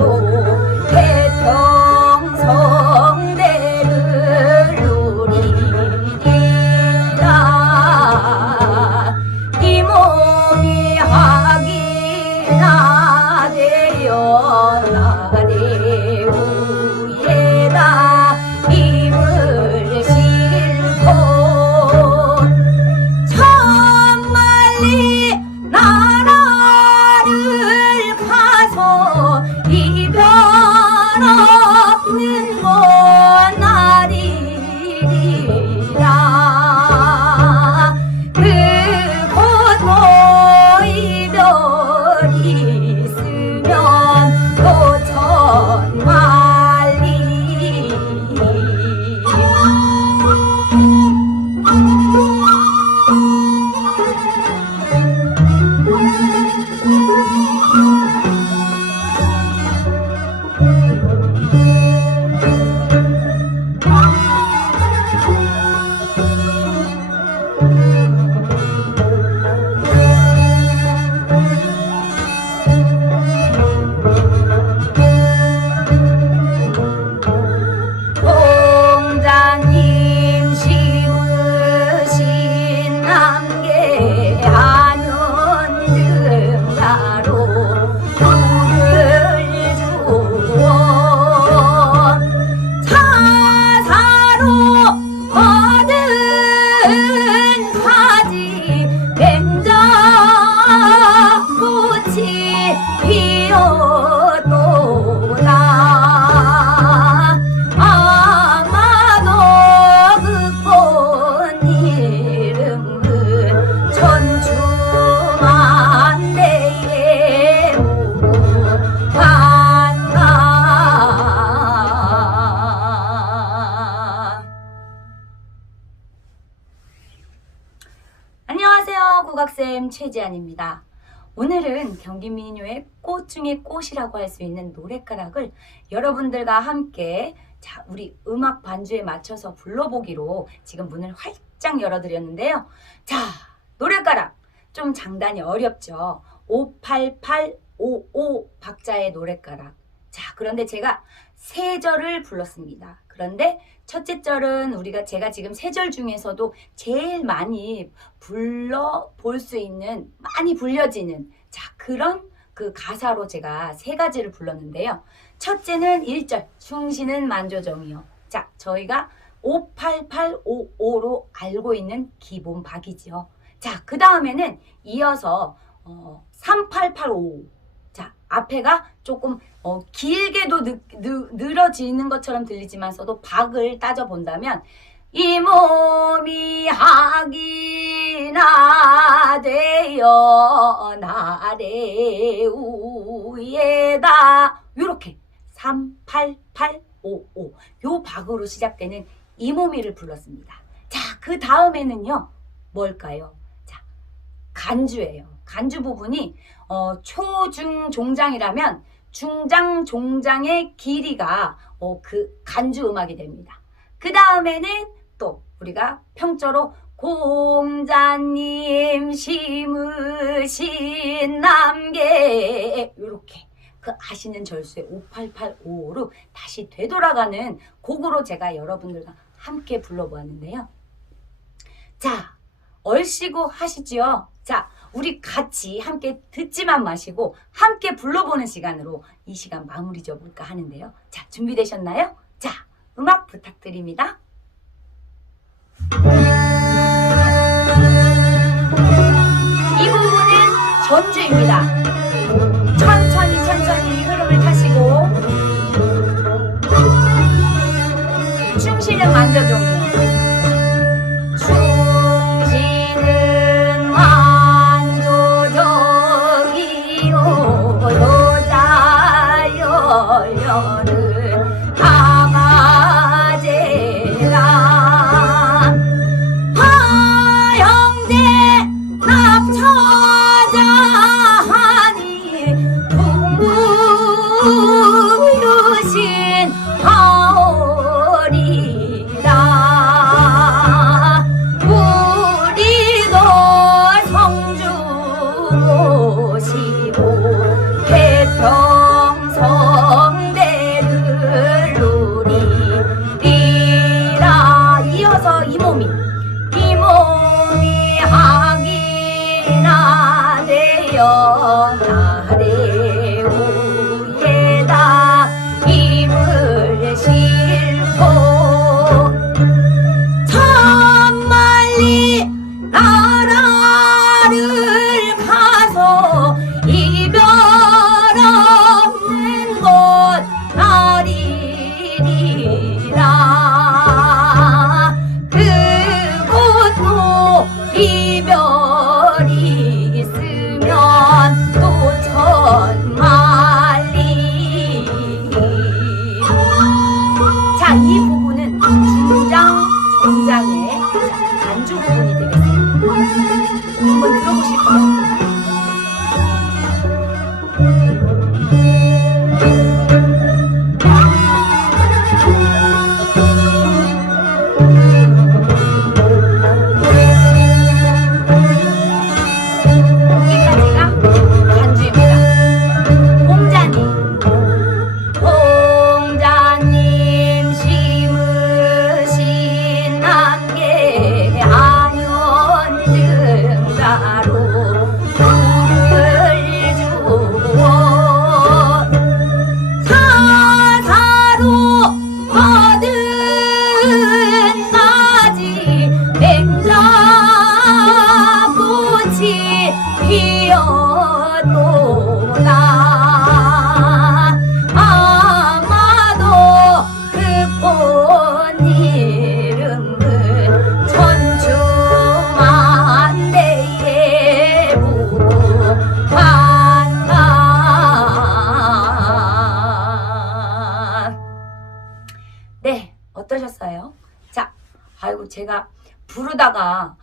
我 국악쌤 최지안입니다. 오늘은 경기민요의 꽃 중의 꽃이라고 할 수 있는 노랫가락을 여러분들과 함께 자, 우리 음악 반주에 맞춰서 불러보기로 지금 문을 활짝 열어드렸는데요. 자, 노랫가락. 좀 장단이 어렵죠. 58855 박자의 노랫가락. 자, 그런데 제가 세 절을 불렀습니다. 그런데 첫째 절은 우리가 제가 지금 세 절 중에서도 제일 많이 불러 볼 수 있는 많이 불려지는 자 그런 그 가사로 제가 세 가지를 불렀는데요. 첫째는 1절 충신은 만조정이요. 자 저희가 58855로 알고 있는 기본 박이지요. 자 그 다음에는 이어서 어, 3885 자, 앞에가 조금 어, 길게도 느, 느, 늘어지는 것처럼 들리지만서도 박을 따져본다면 이 몸이 하기나 되어 나래 우에다 요렇게 38855 요 박으로 시작되는 이 몸이를 불렀습니다. 자, 그 다음에는요. 뭘까요? 자, 간주예요. 간주 부분이 어, 초중 종장이라면 중장 종장의 길이가 어, 그 간주 음악이 됩니다. 그 다음에는 또 우리가 평조로 공자님 심으신 남계 이렇게 그 아시는 절수의 5885로 다시 되돌아가는 곡으로 제가 여러분들과 함께 불러보았는데요. 자, 얼씨구 하시지요? 자, 우리 같이 함께 듣지만 마시고 함께 불러보는 시간으로 이 시간 마무리 줘볼까 하는데요. 자, 준비되셨나요? 자, 음악 부탁드립니다. 이 부분은 전주입니다. 천천히 천천히 흐름을 타시고 충실은 만져종 자, 이 가지 부르다가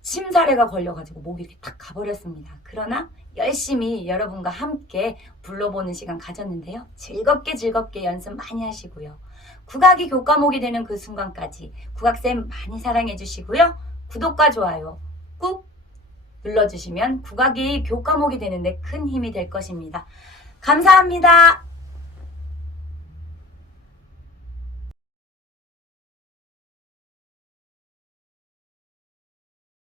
심사래가 걸려가지고 목이 이렇게 탁 가버렸습니다. 그러나 열심히 여러분과 함께 불러보는 시간 가졌는데요. 즐겁게 즐겁게 연습 많이 하시고요. 국악이 교과목이 되는 그 순간까지 국악쌤 많이 사랑해 주시고요. 구독과 좋아요 꾹 눌러주시면 국악이 교과목이 되는데 큰 힘이 될 것입니다. 감사합니다.